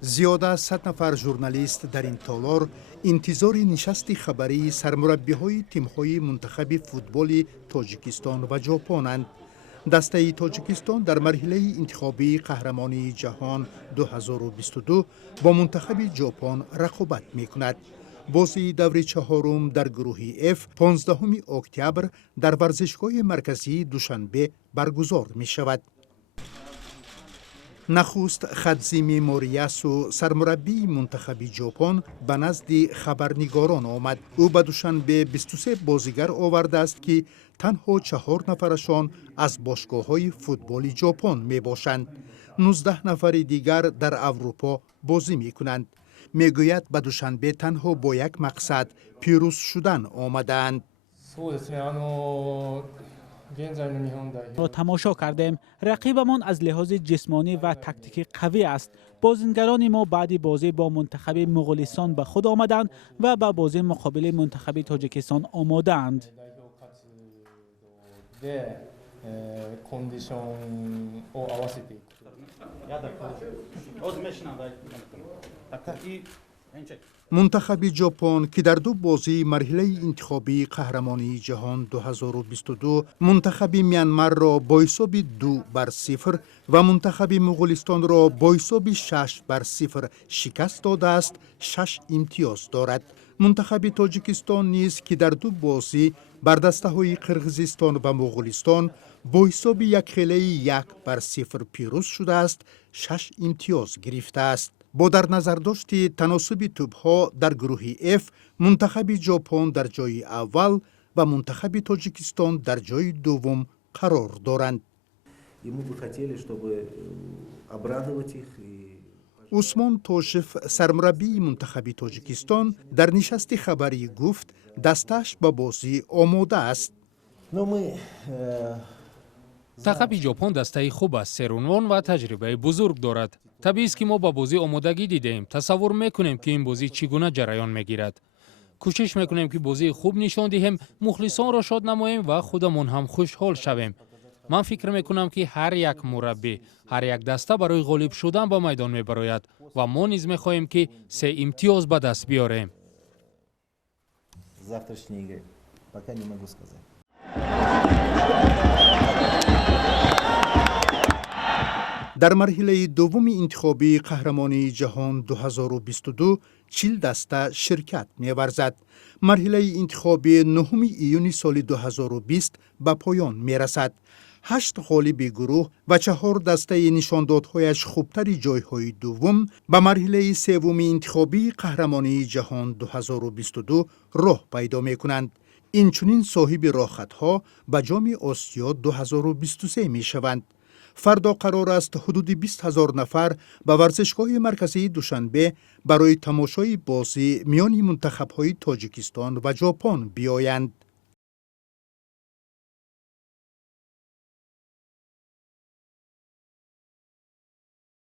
زیاده از 100 نفر ژورنالیست در این تالار انتظار نشست خبری سرمربی‌های تیم‌های منتخب فوتبال تاجیکستان و ژاپن‌اند. دسته تاجیکستان در مرحله انتخابی قهرمانی جهان 2022 با منتخب ژاپن رقابت می‌کند. بازی دور چهارم در گروه F 15 اکتبر در ورزشگاه مرکزی دوشنبه برگزار می‌شود. نخست خادزیمی موریاسو سرمربی منتخب ژاپن به نزد خبرنگاران آمد. او به دوشنبه 23 بازیگر آورده است که تنها 4 نفرشان از باشگاه‌های فوتبال ژاپن میباشند. 19 نفر دیگر در اروپا بازی میکنند. میگوید به دوشنبه تنها با یک مقصد پیروز شدن آمدند. را تماشا کردیم. رقیبمان از لحاظ جسمانی و تکتیکی قوی است. بازیگران ما بعد بازی با منتخب مغولستان به خود آمدند و به بازی مقابل منتخب تاجیکستان آماده اند. منتخب ژاپن که در 2 بازی مرحله انتخابی قهرمانی جهان 2022 منتخب میانمار را با حساب 2-0 و منتخب مغولستان را با حساب 6-0 شکست داده است 6 امتیاز دارد. منتخب تاجیکستان نیز که در 2 بازی بر دسته های قرقیزستان و مغولستان با حساب 1-0 پیروز شده است 6 امتیاز گرفته است. با در نظر داشت تناسب توپ‌ها در گروه F منتخب ژاپن در جای اول و منتخب تاجیکستان در جای دوم قرار دارند. عثمان توشف سرمربی منتخب تاجیکستان در نشست خبری گفت دستش به بازی آماده است. منتخب ژاپن دسته خوب است، سرونوان و تجربه بزرگ دارد. طبیعی است که ما با بازی آمادگی دیدیم. تصور میکنیم که این بازی چگونه جریان میگیرد. کوشش میکنیم که بازی خوب نشان دهیم، مخلصان را شاد نماییم و خودمون هم خوشحال شویم. من فکر میکنم که هر یک مربی، هر یک دسته برای غالب شدن به میدان میبراید و ما نیز میخواهیم که 3 امتیاز به دست بیاریم. در مرحله دوم انتخابی قهرمانی جهان 2022 40 دسته شرکت می‌ورزد. مرحله انتخابی 9 ایون سال 2020 به پایان می‌رسد. 8 غالب گروه و 4 دسته نشاندادهایش خوبتر جایهای دوم به مرحله سوم انتخابی قهرمانی جهان 2022 راه پیدا می‌کنند. اینچنین صاحب راحت‌ها به جام آسیا 2023 می‌شوند. فردا قرار است حدود 20,000 نفر به ورزشگاه مرکزی دوشنبه برای تماشای بازی میان منتخب‌های تاجیکستان و ژاپن بیایند.